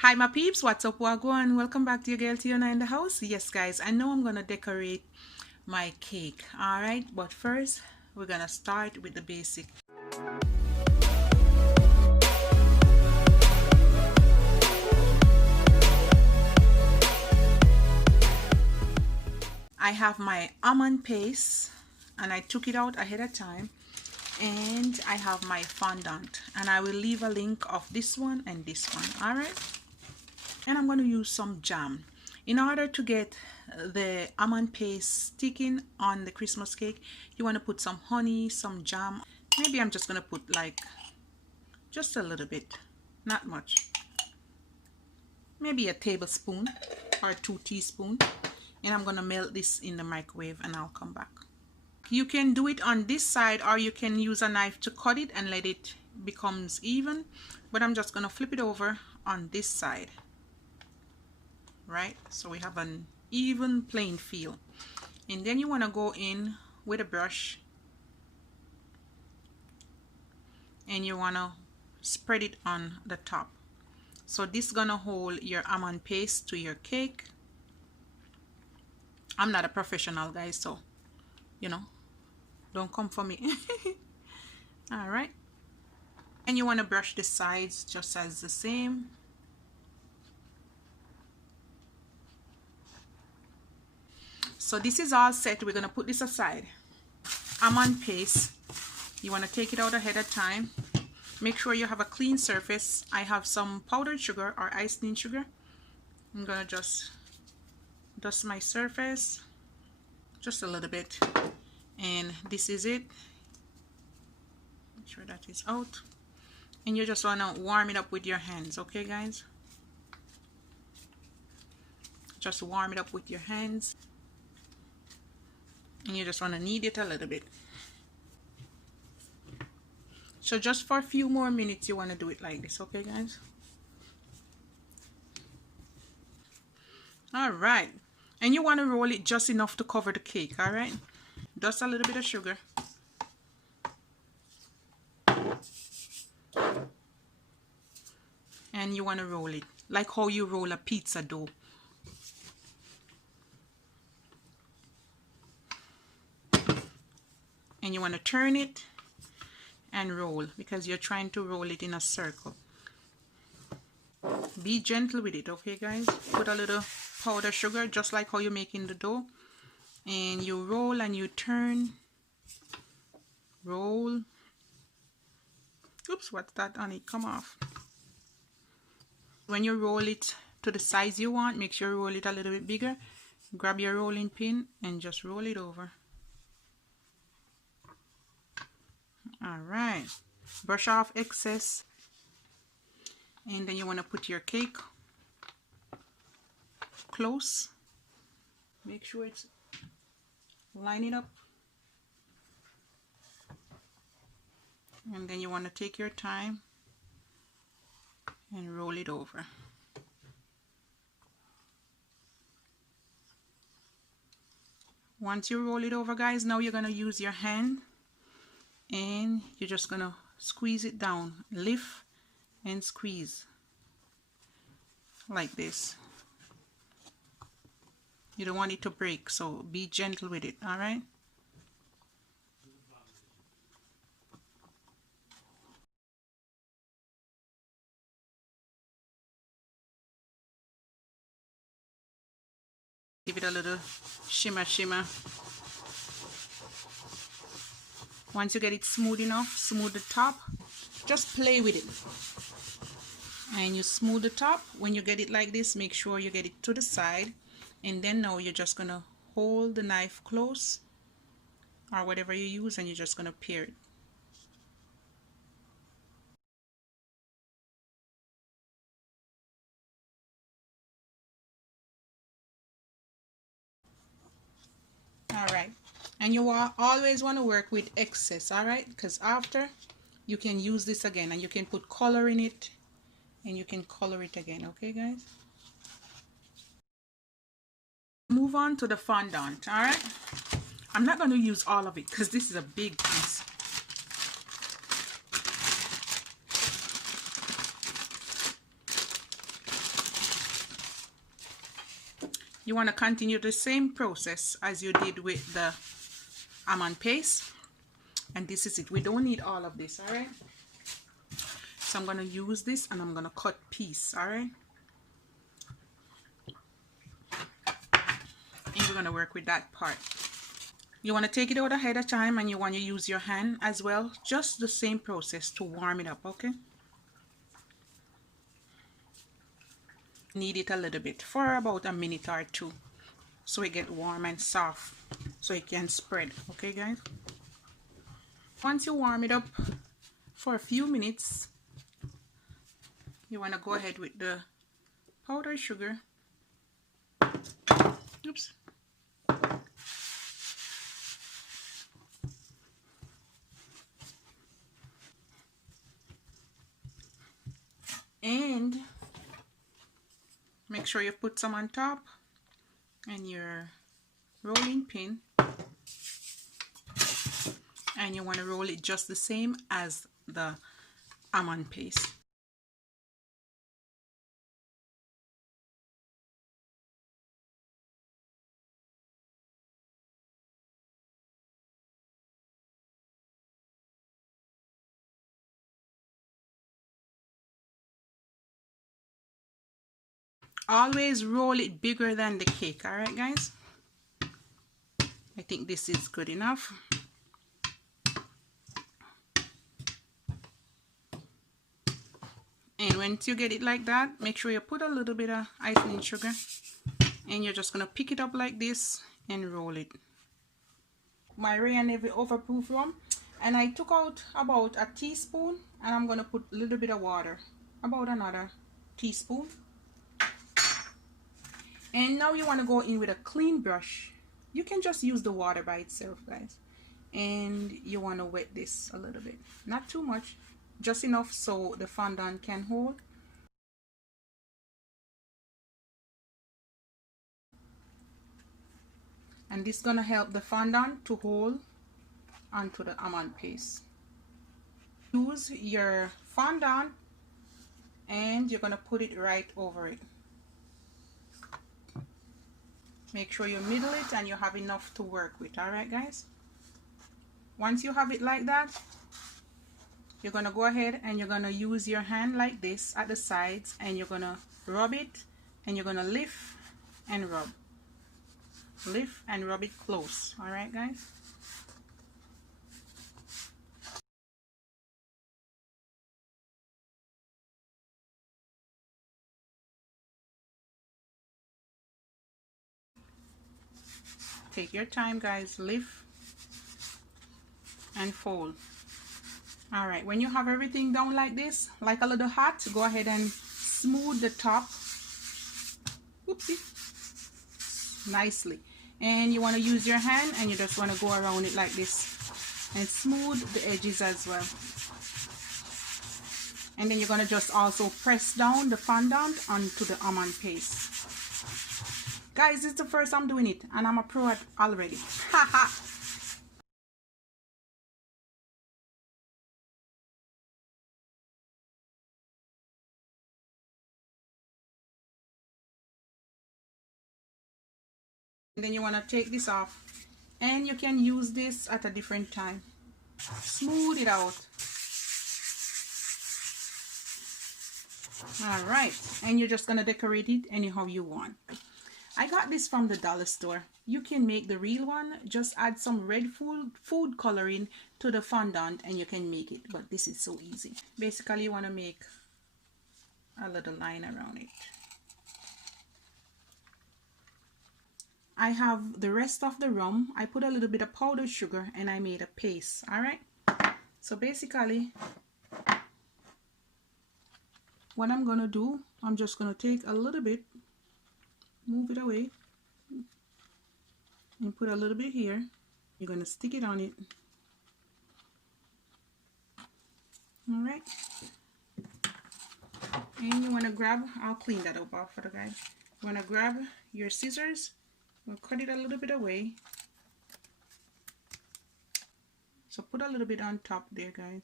Hi my peeps, what's up, wagwan? Welcome back to your girl Tiana in the house. Yes guys, I know I'm gonna decorate my cake, alright, but first we're gonna start with the basic. I have my almond paste and I took it out ahead of time, and I have my fondant, and I will leave a link of this one and this one, alright. And I'm going to use some jam in order to get the almond paste sticking on the Christmas cake. You want to put some honey, some jam. Maybe I'm just going to put like just a little bit, not much, maybe a tablespoon or 2 teaspoons, and I'm going to melt this in the microwave and I'll come back. You can do it on this side, or you can use a knife to cut it and let it becomes even, but I'm just going to flip it over on this side, right, so we have an even playing field. And then you want to go in with a brush and you want to spread it on the top. So this is gonna hold your almond paste to your cake. I'm not a professional, guys, so you know, don't come for me. All right, and you want to brush the sides just as the same. So this is all set. We're gonna put this aside. Almond paste, you want to take it out ahead of time. Make sure you have a clean surface. I have some powdered sugar or icing sugar. I'm gonna just dust my surface just a little bit, and this is it. Make sure that is out, and you just want to warm it up with your hands, okay guys? Just warm it up with your hands, and you just want to knead it a little bit. So just for a few more minutes you want to do it like this, okay guys? All right, and you want to roll it just enough to cover the cake, all right? Dust a little bit of sugar, and you want to roll it like how you roll a pizza dough. And you want to turn it and roll, because you're trying to roll it in a circle. Be gentle with it, okay guys? Put a little powdered sugar just like how you're making the dough, and you roll and you turn, roll. Oops, what's that on it? Come off. When you roll it to the size you want, make sure you roll it a little bit bigger. Grab your rolling pin and just roll it over. All right, brush off excess, and then you want to put your cake close. Make sure it's line it up, and then you want to take your time and roll it over. Once you roll it over, guys, now you're going to use your hand and you're just gonna squeeze it down, lift and squeeze like this. You don't want it to break, so be gentle with it, all right? Give it a little shimmer shimmer. Once you get it smooth enough, smooth the top, just play with it. And you smooth the top. When you get it like this, make sure you get it to the side. And then now you're just going to hold the knife close, or whatever you use, and you're just going to pare it. Alright. And you always want to work with excess, alright? Because after, you can use this again, and you can put color in it, and you can color it again, okay guys? Move on to the fondant, alright? I'm not going to use all of it because this is a big piece. You want to continue the same process as you did with the almond paste. And this is it. We don't need all of this, all right? So I'm going to use this and I'm going to cut piece, all right? And we're going to work with that part. You want to take it out ahead of time, and you want to use your hand as well. Just the same process to warm it up, okay? Knead it a little bit for about a minute or two so it get warm and soft so it can spread, okay guys? Once you warm it up for a few minutes, you want to go ahead with the powdered sugar. Oops. And make sure you put some on top and your rolling pin, and you want to roll it just the same as the almond paste. Always roll it bigger than the cake, all right guys? I think this is good enough. And once you get it like that, make sure you put a little bit of icing sugar, and you're just gonna pick it up like this and roll it. My Ray and Navy overproof rum, and I took out about a teaspoon, and I'm gonna put a little bit of water, about another teaspoon. And now you want to go in with a clean brush. You can just use the water by itself, guys, and you want to wet this a little bit, not too much, just enough so the fondant can hold. And this is gonna help the fondant to hold onto the almond paste. Use your fondant and you're gonna put it right over it. Make sure you middle it and you have enough to work with, all right guys? Once you have it like that, you're gonna go ahead and you're gonna use your hand like this at the sides, and you're gonna rub it, and you're gonna lift and rub. Lift and rub it close, all right guys? Take your time guys, lift and fold. All right, when you have everything down like this, like a little hat, go ahead and smooth the top. Oopsie. Nicely. And you want to use your hand and you just want to go around it like this and smooth the edges as well. And then you're going to just also press down the fondant onto the almond paste. Guys, this is the first I'm doing it, and I'm a pro at already. Haha. And then you want to take this off, and you can use this at a different time. Smooth it out. All right, and you're just going to decorate it anyhow you want. I got this from the dollar store. You can make the real one. Just add some red food coloring to the fondant and you can make it. But this is so easy. Basically, you want to make a little line around it. I have the rest of the rum. I put a little bit of powdered sugar and I made a paste. All right. So basically, what I'm going to do, I'm just going to take a little bit, move it away, and put a little bit here. You're going to stick it on it. All right. And you want to grab, I'll clean that up off for the guys. You want to grab your scissors, and cut it a little bit away. So put a little bit on top there, guys.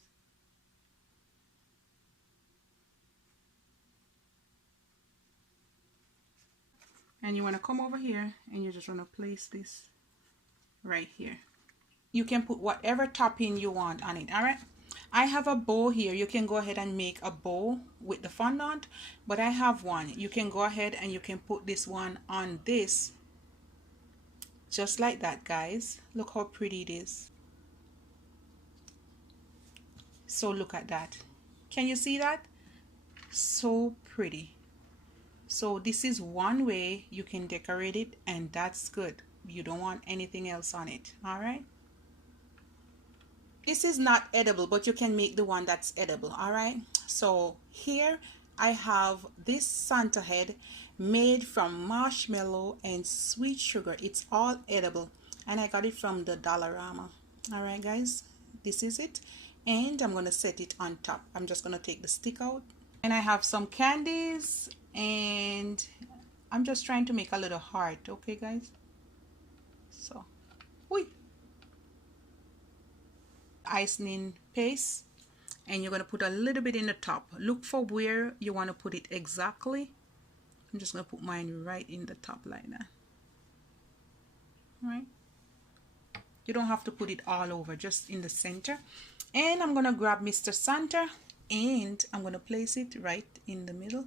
And you want to come over here and you just want to place this right here. You can put whatever topping you want on it. All right, I have a bow here. You can go ahead and make a bow with the fondant, but I have one. You can go ahead and you can put this one on this, just like that, guys. Look how pretty it is. So look at that. Can you see that? So pretty. So this is one way you can decorate it, and that's good. You don't want anything else on it. All right, this is not edible, but you can make the one that's edible. All right, so here I have this Santa head made from marshmallow and sweet sugar. It's all edible, and I got it from the Dollarama. All right, guys, this is it, and I'm gonna set it on top. I'm just gonna take the stick out, and I have some candies, and I'm just trying to make a little heart. Okay, guys, so icing paste, and you're going to put a little bit in the top. Look for where you want to put it exactly. I'm just going to put mine right in the top like that. All right, you don't have to put it all over, just in the center. And I'm going to grab Mr. Santa and I'm going to place it right in the middle.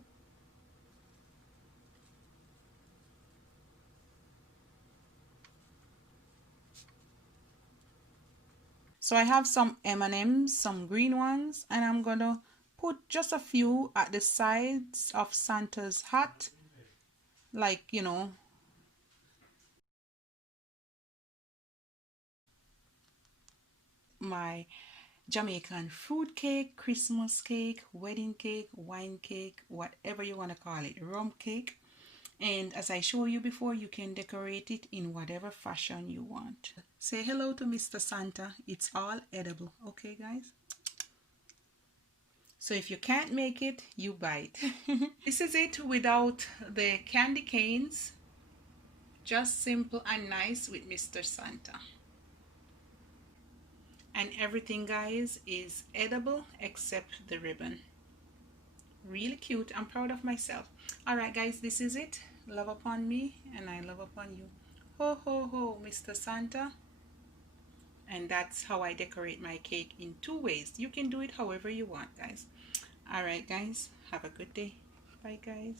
So I have some M&Ms, some green ones, and I'm gonna put just a few at the sides of Santa's hat, like, you know, my Jamaican fruit cake, Christmas cake, wedding cake, wine cake, whatever you want to call it, rum cake. And as I showed you before, you can decorate it in whatever fashion you want. Say hello to Mr. Santa. It's all edible. Okay, guys? So if you can't make it, you buy it. This is it without the candy canes. Just simple and nice with Mr. Santa. And everything, guys, is edible except the ribbon. Really cute. I'm proud of myself. All right, guys, this is it. Love upon me and I love upon you. Ho ho ho, Mr. Santa. And that's how I decorate my cake, in 2 ways. You can do it however you want, guys. All right, guys, have a good day. Bye, guys.